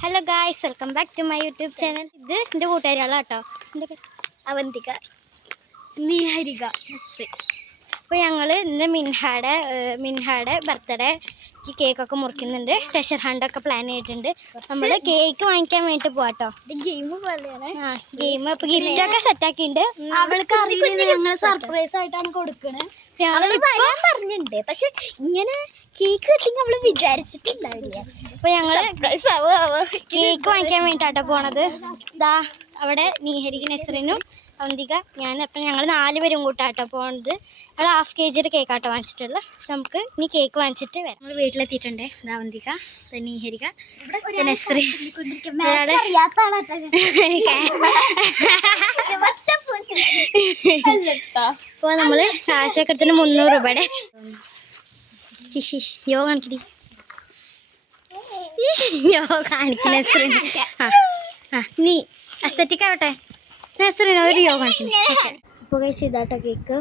Hello guys, welcome back to my YouTube channel. ഇത് എൻ്റെ കൂട്ടുകാരികളാണ് കേട്ടോ. എൻ്റെ അവന്തിക, നിഹരിക, നസ്രി. അപ്പോൾ ഞങ്ങൾ ഇന്ന് മിൻഹാടെ ബർത്ത്ഡേക്ക് കേക്കൊക്കെ മുറിക്കുന്നുണ്ട്. ട്രഷർ ഹണ്ടൊക്കെ പ്ലാൻ ചെയ്തിട്ടുണ്ട്. നമ്മൾ കേക്ക് വാങ്ങിക്കാൻ വേണ്ടിയിട്ട് പോവാം കേട്ടോ. ഗെയിം പോലെയാണ്. ഗെയിം അപ്പോൾ ഗിഫ്റ്റൊക്കെ സെറ്റാക്കിയിട്ടുണ്ട്. അവൾക്ക് അറിയില്ല, ഞങ്ങൾ സർപ്രൈസ് ആയിട്ടാണ് കൊടുക്കണേ. പറഞ്ഞിട്ടുണ്ട്, പക്ഷെ ഇങ്ങനെ കേക്ക് കിട്ടിയെങ്കിൽ അവള് വിചാരിച്ചിട്ടുണ്ടാവില്ല. അപ്പോൾ ഞങ്ങൾ കേക്ക് വാങ്ങിക്കാൻ വേണ്ടിയിട്ടാട്ടോ പോണത്. ദാ അവിടെ നീഹരിക, നസ്രിനും അവന്തിക, ഞാൻ. അപ്പം ഞങ്ങൾ 4 പേരും കൂട്ടാട്ടോ പോണത്. ഞങ്ങൾ ½ kg കേക്കാട്ടോ വാങ്ങിച്ചിട്ടുള്ളത്. നമുക്ക് ഇനി കേക്ക് വാങ്ങിച്ചിട്ട് വരാം. നമ്മൾ വീട്ടിലെത്തിയിട്ടുണ്ട്. ഇതാ അവന്തിക, നീഹരിക, നസ്രി. അപ്പോൾ നമ്മൾ കാശൊക്കെ എടുത്തിന് 300 രൂപയുടെ യോ കാണിക്കടി, യോ കാണിക്കണ നസ്രി. നീ അസ്തറ്റിക് ആവട്ടെ നസ്രിന് ഒരു യോ കാണിക്കുന്നു. അപ്പോൾ ഗൈസ് ഇതാട്ടോ കേക്ക്.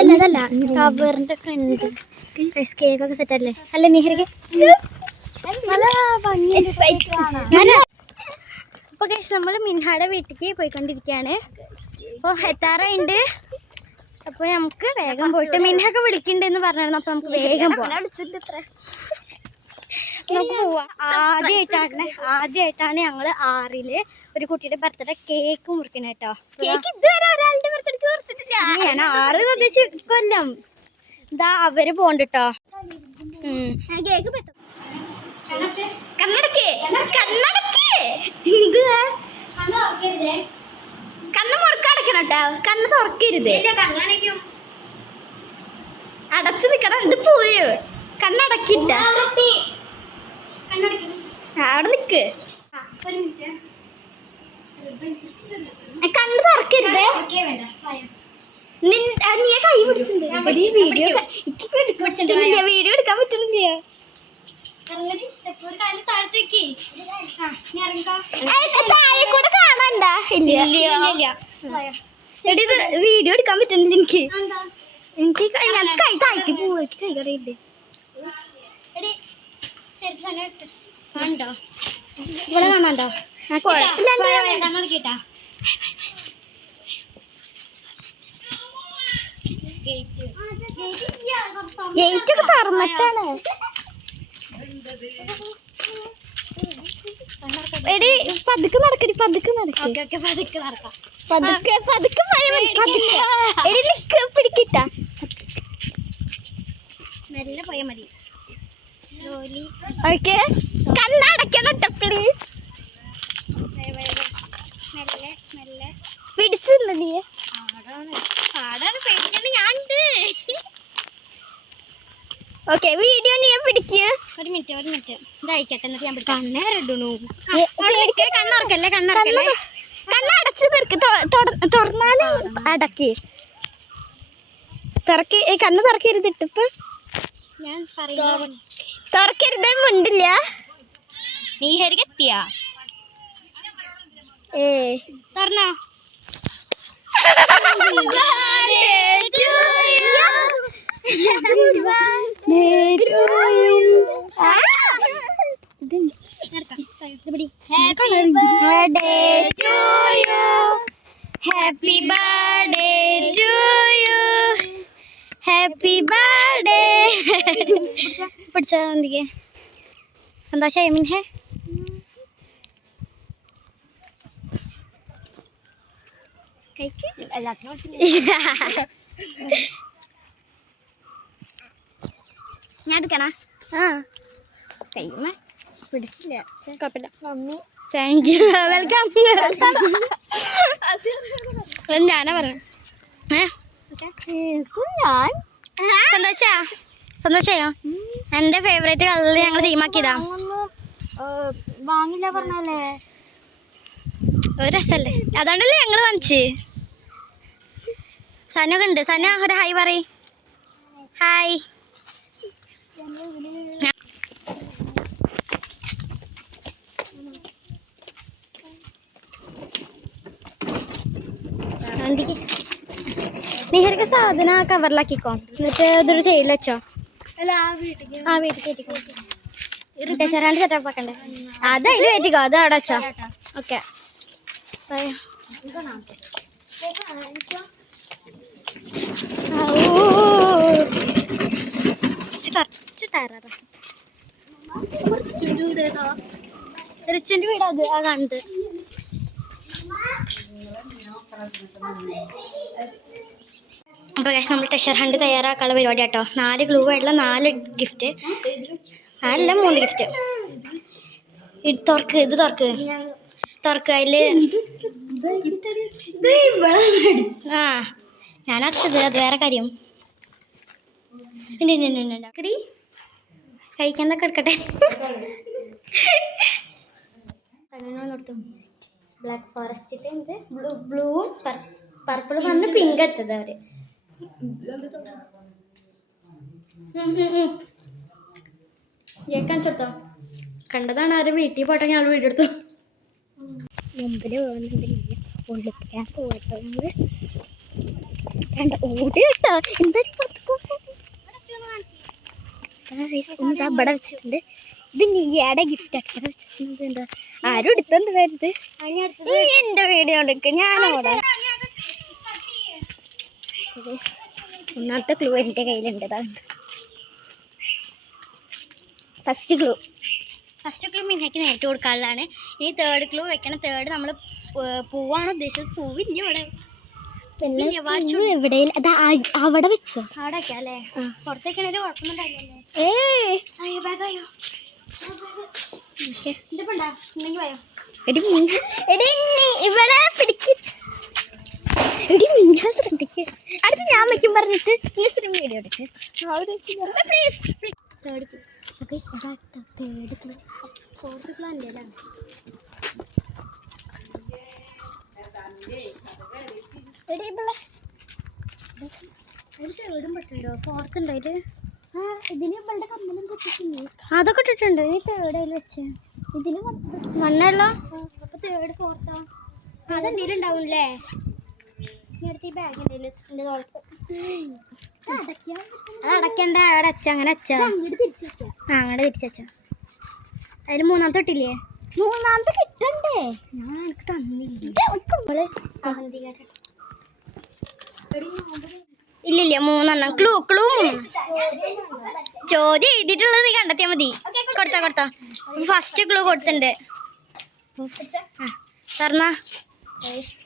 അതല്ല കവറിന്റെ ഫ്രണ്ട് കേക്കൊക്കെ സെറ്റ് അല്ലേ? അല്ല നീഹരിക, അപ്പോൾ ഗൈസ് നമ്മൾ മിൻഹാടെ വീട്ടിലേക്ക് പോയിക്കൊണ്ടിരിക്കുകയാണ്. അപ്പോൾ എത്താറുണ്ട്. അപ്പോൾ നമുക്ക് വേഗം പോയിട്ട് മിൻഹൊക്കെ വിളിക്കണ്ടെന്ന് പറഞ്ഞായിരുന്നു. അപ്പോൾ നമുക്ക് വേഗം പോവാം. നമുക്ക് പോവാം. ആദ്യമായിട്ടാണ് ഞങ്ങൾ 6 ഒരു കുട്ടിയുടെ ബർത്ത്ഡേ കേക്ക് മുറിക്കണേ കേട്ടോ. ഞാൻ 6 കൊല്ലം ഇതാ അവര് പോണ്ട് കേട്ടോ. കണ്ണ് മുറുക്കടക്കണം കേട്ടോ. കണ്ണ് തുറക്കരുത്, അടച്ചു നിക്കണം. ഇത് പോയോ? കണ്ണടക്കിട്ട അവിടെ നിക്ക്. കണ്ണ് തുറക്കരുത്. നീ കൈ പിടിച്ചിട്ടുണ്ട്. വീഡിയോ എടുക്കാൻ പറ്റുന്നില്ല. താഴെ കൂടെ കാണണ്ട. എടി ഇത് വീഡിയോ എടുക്കാൻ പറ്റുന്നില്ല എനിക്ക്. ഞാൻ കൈ താഴ്ത്തി പോവാ. കൈ കറിയില്ലേ? ഇവിടെ കാണാണ്ടോ? ഗേറ്റ് ഒക്കെ തുറന്നിട്ടാണ്. എടി പതുക്കെ നടക്കടി, പതുക്കെ നടക്കാം. എടി നിക്ക്, പിടിക്കിട്ട. മെല്ലെ പോയാൽ മതി. ഓക്കെ, കണ്ണടക്കണം പ്ലീസ്. മെല്ലെ മെല്ലെ പിടിച്ചിട്ടുണ്ട്. നീ പാടാണ്, പേടിക്കണ്ട, ഞാനുണ്ട്. ഓക്കെ, വീഡിയോ നീ പിടിക്കുക. ഒരു മിനിറ്റ് ഇതായിക്കട്ടെ, എന്നിട്ട് ഞാൻ കണ്ണേറിടണു. കണ്ണുറക്കല്ലേ? കണ്ണടച്ചു നിൽക്ക്. തുറന്നാലും അടക്കി തുറക്കി. കണ്ണ് തുറക്കരുതിട്ടിപ്പ. ഞാൻ പറയുന്നു തുറക്കരുത്, മുണ്ടില്ല. നീഹരിക എത്തിയാ? തുറന്നോ? Happy birthday. പിടിച്ചാ എന്തിക്ക് സന്തോഷ മിൻഹേ? ഞാൻ എടുക്കണ? കൈമ പിടിച്ചില്ല, കുഴപ്പമില്ല. Mummy thank you, welcome. ഞാനാ പറഞ്ഞു. ഞാൻ സന്തോഷായോ? എൻ്റെ ഫേവറേറ്റ് കളറിൽ ഞങ്ങൾ തീമാക്കിയതാ. വാങ്ങില്ല പറഞ്ഞല്ലേ? ഒരു രസമല്ലേ, അതുകൊണ്ടല്ലേ ഞങ്ങൾ വാങ്ങിച്ച്. സനൊക്കെ ഉണ്ട്. സന ഒരു ഹായ് പറയ്. ഹായ്. നീഹരിക സാധനം കവറിലാക്കിക്കോ, എന്നിട്ട് ഇതൊരു സൈഡിൽ വെച്ചോ. ആ വീട്ടിൽ കയറ്റിക്കോ. ടെഷറാണ്ട് സെറ്റപ്പ് ആക്കണ്ടേ? അതതിൽ കയറ്റിക്കോ, അത് അവിടെ വെച്ചോ. ഓക്കെ കുറച്ച് ടയറാ റിച്ചിന്റെ വീട് അത് ആ കാണുന്നത്. അപ്പോൾ നമ്മൾ ടെഷർ ഹണ്ട് തയ്യാറാക്കാനുള്ള പരിപാടി കേട്ടോ. 4 ഗ്ലൂ ആയിട്ടുള്ള 4 ഗിഫ്റ്റ്, 4 3 ഗിഫ്റ്റ്. തുറക്ക്, ഇത് തുറക്ക് അതിൽ. ആ ഞാൻ അടച്ചത്, അത് വേറെ കാര്യം. ഉണ്ടാക്കടി കഴിക്കാനൊക്കെ എടുക്കട്ടെ. ബ്ലാക്ക് ഫോറസ്റ്റിൽ ഇത് ബ്ലൂവും പർപ്പിളും വന്ന് പിങ്ക് എടുത്തത് അവര്. കേൾക്കാൻ ചോട്ടോ കണ്ടതാണ്. ആരും വീട്ടിൽ പോട്ടെ, ഞങ്ങൾ വീഡിയോ എടുത്തു. മുമ്പിൽ പോകുന്നുണ്ടെങ്കിൽ ഒളിപ്പിക്കാൻ പോകട്ടോ. വേണ്ട ഓടി കേട്ടോ. എന്താ ഇവിടെ വെച്ചിട്ടുണ്ട്. ഇത് നീയുടെ ഗിഫ്റ്റ് അക്ഷര വെച്ചിട്ടുണ്ട്. എന്താ ആരും എടുത്തോണ്ട് വരുത്. എന്റെ വീഡിയോ എടുക്ക, ഞാനോടാ. ഒന്നാമത്തെ ക്ലൂ എൻ്റെ കയ്യിലുണ്ട്. ഫസ്റ്റ് ക്ലൂ മിന്നയ്ക്ക് നേരിട്ട് കൊടുക്കാനുള്ളതാണ്. ഇനി 3rd ക്ലൂ വെക്കണം. 3rd നമ്മൾ പൂവാണ് ഉദ്ദേശിച്ചത്. പൂവില്ല ഇവിടെ. എവിടെ അവിടെ വെച്ചോ? അവിടെ വെക്കാം അല്ലേ? പുറത്തേക്കാണെങ്കിൽ കുഴപ്പമൊന്നുണ്ടായില്ലേ? ഇവിടെ പിടിക്കും. എടി മിഞ്ഞ ശ്രദ്ധിക്ക്. അടുത്ത് ഞാൻ വയ്ക്കും പറഞ്ഞിട്ട് ഈ സ്ഥിരം വീഡിയോ എടുക്ക്. അതൊക്കെ ഇട്ടിട്ടുണ്ട്. ഈ 3rd വെച്ച് ഇതില് മണ്ണല്ലോ. അപ്പൊ 3rd 4th അതെന്തേലും ഉണ്ടാവുംല്ലേ? അടുത്ത് ഈ ബാഗ് എന്തെങ്കിലും അടയ്ക്കണ്ട. അവിടെ അച്ഛ അങ്ങനെ അച്ഛ അങ്ങോട്ട് തിരിച്ചച്ച. അതിൽ 3ാമത്തെ ഇട്ടില്ലേ? 3ാമത്തെ കിട്ടണ്ടേ? ഞാൻ എനിക്ക് തന്നില്ല. ഇല്ലില്ല 3 ക്ലൂ 3 ചോദ്യം എഴുതിയിട്ടുള്ളത് നീ കണ്ടെത്തിയാൽ മതി. കൊടുത്തോ. ഫസ്റ്റ് ക്ലൂ കൊടുത്തിട്ടുണ്ട്. പറഞ്ഞാ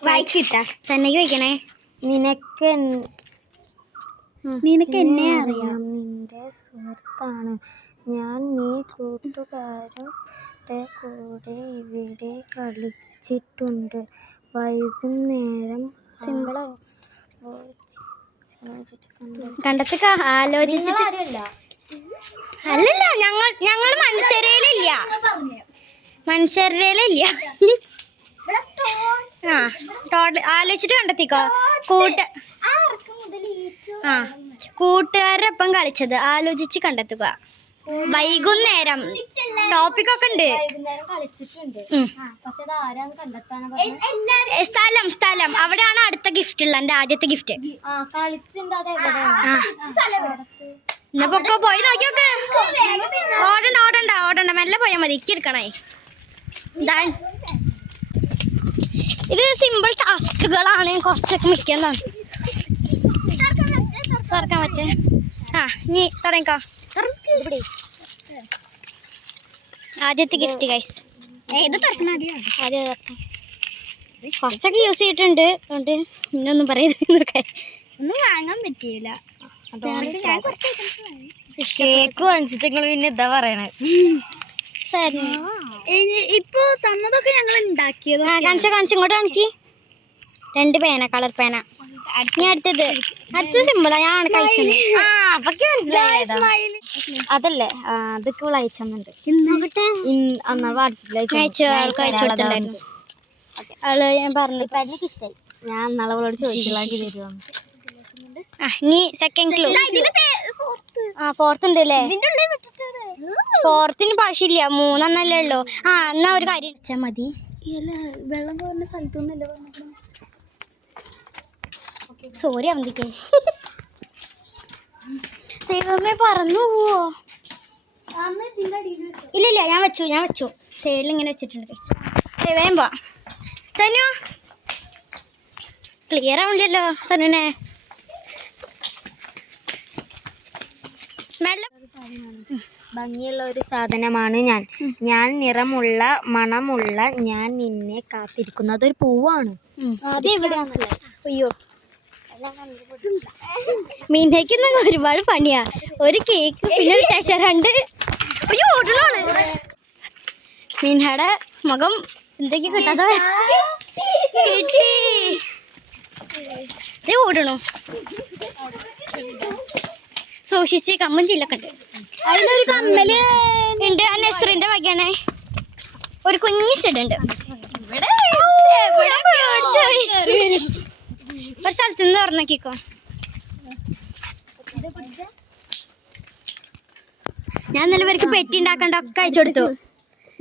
വായിക്കിട്ടാ തന്നെ വയ്ക്കണേ. നിനക്ക് എന്നെ അറിയാം. നിന്റെ സുഹൃത്താണ് ഞാൻ. നീ കൂട്ടുകാരുടെ കൂടെ ഇവിടെ കളിച്ചിട്ടുണ്ട്. വൈകുന്നേരം സിമ്പിളോ കണ്ടെത്തുക. ആലോചിച്ചിട്ട് അല്ലല്ല, ഞങ്ങൾ മനുഷ്യരയിലില്ല. ആ ആലോചിച്ചിട്ട് കണ്ടെത്തിക്കോ. കൂട്ടുകാരൊപ്പം കളിച്ചത് ആലോചിച്ച് കണ്ടെത്തുക. വൈകുന്നേരം ടോപ്പിക്കൊക്കെ ഉണ്ട്. സ്ഥലം അവിടെയാണ് അടുത്ത ഗിഫ്റ്റ് ഉള്ള. എന്റെ ആദ്യത്തെ ഗിഫ്റ്റ് എന്നാ പൊക്കോ, പോയി നോക്കിയോക്ക്. ഓടണ്ട മെല്ലെ പോയാ മതി. എടുക്കണേ. ഇത് സിമ്പിൾ ടാസ്കുകളാണ്. കുറച്ചൊക്കെ മിക്കുന്നതാണ് തുറക്കാൻ പറ്റേ. നീ തുടങ്ങിക്കോ. ആദ്യത്തെ ഗിഫ്റ്റ് ഗൈസ്. ആദ്യം കുറച്ചൊക്കെ യൂസ് ചെയ്തിട്ടുണ്ട്. അതുകൊണ്ട് ഇന്നൊന്നും പറയുന്നതൊക്കെ ഒന്നും വാങ്ങാൻ പറ്റിയില്ല. കേക്ക് വാങ്ങിച്ചിട്ട് പിന്നെ എന്താ പറയണേ? ഇപ്പൊ തന്നതൊക്കെ ഞങ്ങൾ ഉണ്ടാക്കിയത്. കാണിച്ചു ഇങ്ങോട്ട് കാണിക്ക്. 2 പേന, കളർ പേന. ഞാൻ അടുത്തത് സിമ്പിളാ. ഞാൻ കഴിച്ചത് അതല്ലേ? അതൊക്കെ ഇവൾ അയച്ചെന്നുണ്ട്. വാട്സപ്പിൽ ഞാൻ പറഞ്ഞു. എനിക്ക് ഇഷ്ടമായി. ഞാൻ നാളെ അവളോട് ചോദിച്ചില്ലാക്കി തരുമോ? ഇനി സെക്കൻഡ് ക്ലൂ. 4th ഉണ്ട് അല്ലേ? 4th ആവശ്യമില്ല. 3 ഉള്ളൂ. എന്നാ ഒരു കാര്യം വെച്ചാൽ മതി. വെള്ളം പോകുന്ന സ്ഥലത്തൊന്നല്ലേ? സോറി അവന്തിക്ക്. ദൈവമേ പറന്നു പോവോ? ഇല്ല ഞാൻ വെച്ചു സൈഡിൽ ഇങ്ങനെ വെച്ചിട്ടുണ്ട്. വേഗം പോ സനു. ക്ലിയർ ആവില്ലല്ലോ സനുനെ. ഭംഗിയുള്ള ഒരു സാധനമാണ് ഞാൻ നിറമുള്ള മണമുള്ള ഞാൻ നിന്നെ കാത്തിരിക്കുന്നു. അതൊരു പൂവാണ്. അയ്യോ മീനയ്ക്ക് ഒരുപാട് പണിയാ. ഒരു കേക്ക് പിന്നെ ഒരു ടെഷറുണ്ട്. അയ്യോ ഓടണോള്. മീനയുടെ മുഖം എന്തൊക്കെ കിട്ടാതെ കിട്ടി ഓടണോ. സൂക്ഷിച്ച് കമ്മും ചില്ലൊക്കെ ഉണ്ട്. അതിലൊരു കമ്മല് ഉണ്ട്. ആ നെസ്റിന്റെ വകയാണേ. ഒരു കുഞ്ഞി സ്റ്റഡ് ഉണ്ട്. ഒരു സ്ഥലത്ത് നിന്ന് തുറന്നോക്കിക്കോ. ഞാൻ ഇന്നലെ ഇവർക്ക് പെട്ടി ഉണ്ടാക്കണ്ട ഒക്കെ അയച്ചു കൊടുത്തു.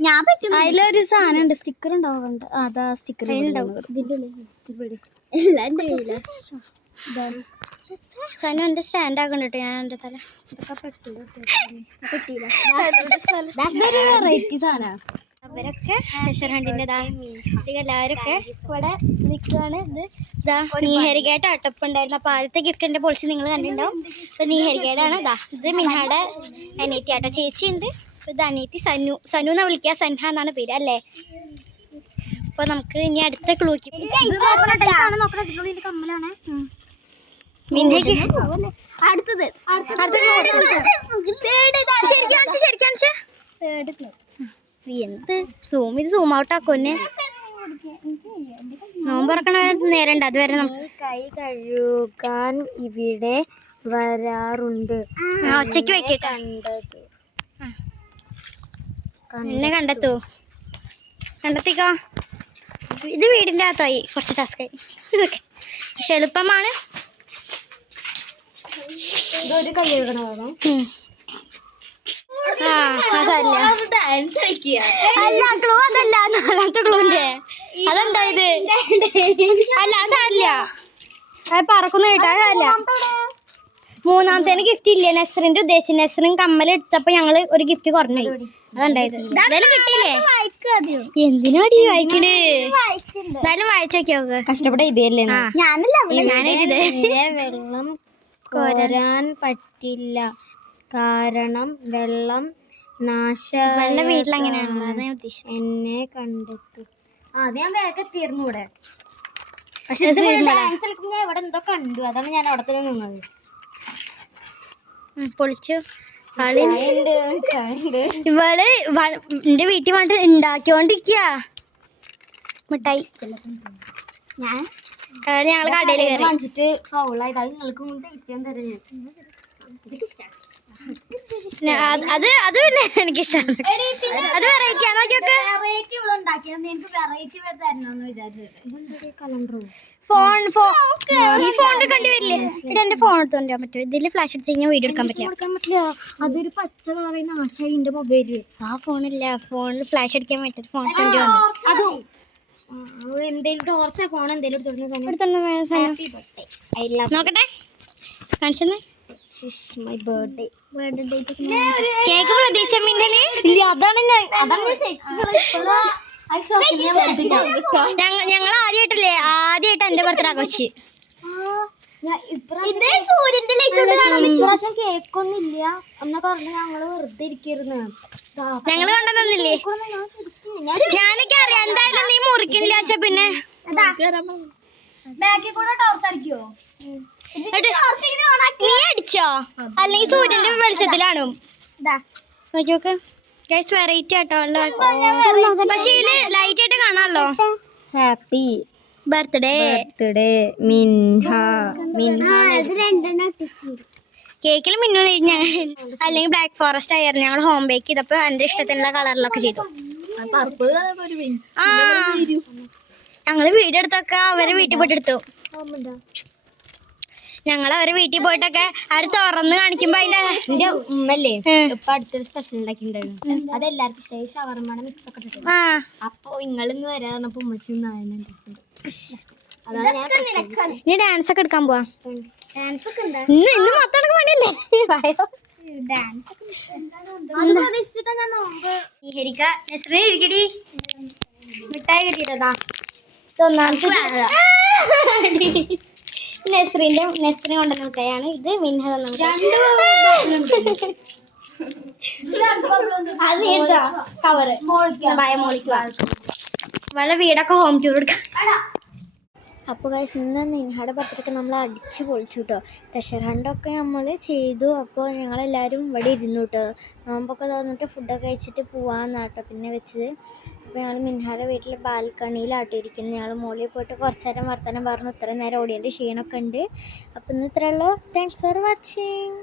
ഞാൻ പറ്റും. അതിലൊരു സാധനം ഉണ്ട്, സ്റ്റിക്കർ ഉണ്ടാവാറുണ്ട്. അതാ സ്റ്റിക്കർ സനു എന്റെ സ്റ്റാൻഡ് ആക്കണ്ട കേട്ടോ. ഞാൻ എന്റെ തല വെറൈറ്റി സാധനം. അവരൊക്കെ ട്രഷർ ഹണ്ടിന്റെ എല്ലാവരും ഒക്കെ ഇവിടെ നിൽക്കുകയാണ്. ഇത് ഇതാ നീഹരികയുടെ അട്ടപ്പ് ഉണ്ടായിരുന്നു. അപ്പൊ ആദ്യത്തെ ഗിഫ്റ്റിന്റെ പൊളിച്ച് നിങ്ങൾ കണ്ടിട്ടുണ്ടാവും. ഇത് നീഹരികയുടെയാണ്. ഇതാ ഇത് മിൻഹയുടെ അനിയത്തി ആട്ടോ. ചേച്ചി ഉണ്ട്. ഇത് അനിയത്തി സനു. സനു എന്നാ വിളിക്കുക. സൻഹ എന്നാണ് പേര് അല്ലേ. അപ്പൊ നമുക്ക് ഇനി അടുത്ത ക്ലൂക്ക് കമ്മലാണ്. മിൻഹയ്ക്ക് അടുത്തത് എന്ത് സൂം ഇത് സൂം ഔട്ട് ആക്കുന്നെ. നോമ്പ് തുറക്കണ നേരം ഉണ്ട്. അതുവരെ ഈ കൈ കഴുകാൻ ഇവിടെ വരാറുണ്ട്. ഒച്ചയ്ക്ക് വെക്കട്ടെ. എന്നെ കണ്ടെത്തിക്കോ. ഇത് വീടിൻ്റെ അകത്തായി. കുറച്ച് ടാസ്കായി. പക്ഷെ എളുപ്പമാണ്. ഇതൊരു കൈ കഴുകണമാണോ? അല്ല ക്ലൂ അതല്ല. നാലാമത്തെ ക്ലൂന്റെ അതെന്താ ഇത്? അല്ല അതല്ല. അത് പറക്കുന്ന കേട്ടാ. അതല്ല. മൂന്നാമത്തേന് ഗിഫ്റ്റ് ഇല്ലേ. നെസ്റിന്റെ ഉദ്ദേശം നെസ്റിൻ കമ്മൽ എടുത്തപ്പോ ഞങ്ങള് ഒരു ഗിഫ്റ്റ് കുറഞ്ഞു. അതുണ്ടായത് എന്തായാലും കിട്ടിയില്ലേ. എന്തിനാടി വായിക്കണേ? എന്തായാലും വായിച്ചു നോക്കിയോക്ക്. കഷ്ടപ്പെട്ട ഇതല്ലേ. ഞാനിത് വെള്ളം കോരാൻ പറ്റില്ല കാരണം വെള്ളം വെള്ളം വീട്ടിലങ്ങനെയാണല്ലോ. അതാ ഞാൻ ഉദ്ദേശിച്ചത്. എന്നെ കണ്ടെത്തി. അത് ഞാൻ വേഗം തീർന്നൂടെ. പക്ഷെ ഡാൻസ് കളിക്കുമ്പോൾ ഞാൻ ഇവിടെ എന്തോ കണ്ടു. അതാണ് ഞാൻ അവിടെ തന്നെ നിന്നത്. പൊളിച്ചു. ഇവള് എന്റെ വീട്ടിൽ വന്നിട്ട് ഉണ്ടാക്കിക്കൊണ്ടിരിക്കുക മിഠായി. ഞങ്ങള് കടയിൽ കയറി വാങ്ങിച്ചിട്ട് ഫൗളായത്. അത് നിങ്ങൾക്ക് ടേസ്റ്റ് ചെയ്യാൻ തരുന്നത്. അത് പിന്നെ എനിക്കിഷ്ടമാണ്. അത് വെറൈറ്റി ആണ്. നോക്കിയൊക്കെ ഈ ഫോണിൽ കണ്ടുവരില്ലേ. ഇവിടെ എന്റെ ഫോൺ എടുത്തോണ്ടാൻ പറ്റും. ഇതില് ഫ്ലാഷ് എടുത്ത് കഴിഞ്ഞാൽ വീഡിയോ എടുക്കാൻ പറ്റില്ല. അതൊരു പച്ച പറയുന്ന ആശായി എന്റെ മൊബൈല്. ആ ഫോണില്ല. ഫോണിൽ ഫ്ലാഷ് അടിക്കാൻ പറ്റും. ഫോൺ കൊണ്ടുവന്നു. എന്തേലും ടോർച്ച ഫോൺ എന്തേലും നോക്കട്ടെ. കാണിച്ചെന്ന് മൈ ബർത്ത്ഡേ കേക്ക് പ്രതീക്ഷ മിന്നല്. ഞങ്ങൾ ആദ്യമായിട്ട് എന്റെ ബർത്ത്ഡേ ആഘോഷിച്ച്. ഇപ്രാവശ്യം കേക്കൊന്നുമില്ല എന്നൊക്കെ പറഞ്ഞ് ഞങ്ങള് വെറുതെ ഇരിക്കരുന്ന്. ഞങ്ങള് കൊണ്ടുവന്നില്ലേ. ഞാനൊക്കെ അറിയാം. എന്തായാലും നീ മുറിക്കില്ല വെച്ചാ പിന്നെ ബാക്കിൽ കൂടെ ടോർച്ച് അടിക്കുവോ? നീ അടിച്ചോ? അല്ലെങ്കിൽ സൂര്യന്റെ വെളിച്ചത്തിലാണോ? നോക്കിയോക്കെ വെറൈറ്റി ആട്ടോ. പക്ഷേ ഇതില് ലൈറ്റ് ആയിട്ട് കാണാമല്ലോ. ഹാപ്പി ബർത്ത്ഡേ മിൻഹ. കേക്കിൽ മിന്നു അല്ലെങ്കിൽ ബ്ലാക്ക് ഫോറസ്റ്റ് ആയിരുന്നു. ഞങ്ങൾ ഹോം ബേക്ക് ചെയ്തപ്പോ എന്റെ ഇഷ്ടത്തിനുള്ള കളറിലൊക്കെ ചെയ്തു. ഞങ്ങള് വീഡിയോ എടുത്തൊക്കെ അവരെ വീട്ടിൽ പോയിട്ട് എടുത്തു. ഞങ്ങൾ അവരെ വീട്ടിൽ പോയിട്ടൊക്കെ അവര് തുറന്ന് കാണിക്കുമ്പോ എന്റെ ഉമ്മല്ലേ ഇപ്പൊ അടുത്തൊരു സ്പെഷ്യൽ ഉണ്ടാക്കിണ്ടായിരുന്നു. അതെല്ലാവർക്കും ഇഷ്ടമായി. ഷവർമ്മയുടെ മിക്സ് ഒക്കെ ഇട്ടിട്ടുണ്ട്. അപ്പൊ നിങ്ങളിന്ന് വരാ പറഞ്ഞപ്പോ ഉമ്മച്ചി നീ ഡാൻസ് ഒക്കെ എടുക്കാൻ പോവാ ഡാൻസ് ഒക്കെ ഉണ്ട്. ഇന്ന് മൊത്തം പണിയല്ലേ വായോ ഹരിക്ക നെസ്രിനെ ഇരിക്കടി മിഠായി കിട്ടിയതാ നെസ്രിന് കൊണ്ടുവന്ന മിഠായാണ് ഇത് മിൻഹ തന്ന കവറ് ഭയ മോളിക്ക് വളരെ വീടൊക്കെ ഹോം ടൂർ എടുക്കാം. അപ്പോൾ ഗൈസ് ഇന്ന് മിൻഹയുടെ പത്രമൊക്കെ നമ്മൾ അടിച്ച് പൊളിച്ചു കേട്ടോ. പ്രഷർ ഹണ്ടൊക്കെ നമ്മൾ ചെയ്തു. അപ്പോൾ ഞങ്ങളെല്ലാവരും ഇവിടെ ഇരുന്നു കേട്ടോ. നോമ്പൊക്കെ തോന്നിട്ട് ഫുഡൊക്കെ കഴിച്ചിട്ട് പോവാമെന്നാട്ടോ പിന്നെ വെച്ചത്. അപ്പോൾ ഞങ്ങൾ മിൻഹയുടെ വീട്ടിൽ ബാൽക്കണിയിലാട്ടോ ഇരിക്കുന്നത്. ഞങ്ങൾ മുകളിൽ പോയിട്ട് കുറച്ച് നേരം വർത്തമാനം പറഞ്ഞു. ഇത്രയും നേരം ഓടിയതിൻ്റെ ക്ഷീണമൊക്കെ ഉണ്ട്. അപ്പോൾ ഇന്ന് ഇത്രയുള്ളൂ. Thanks for watching.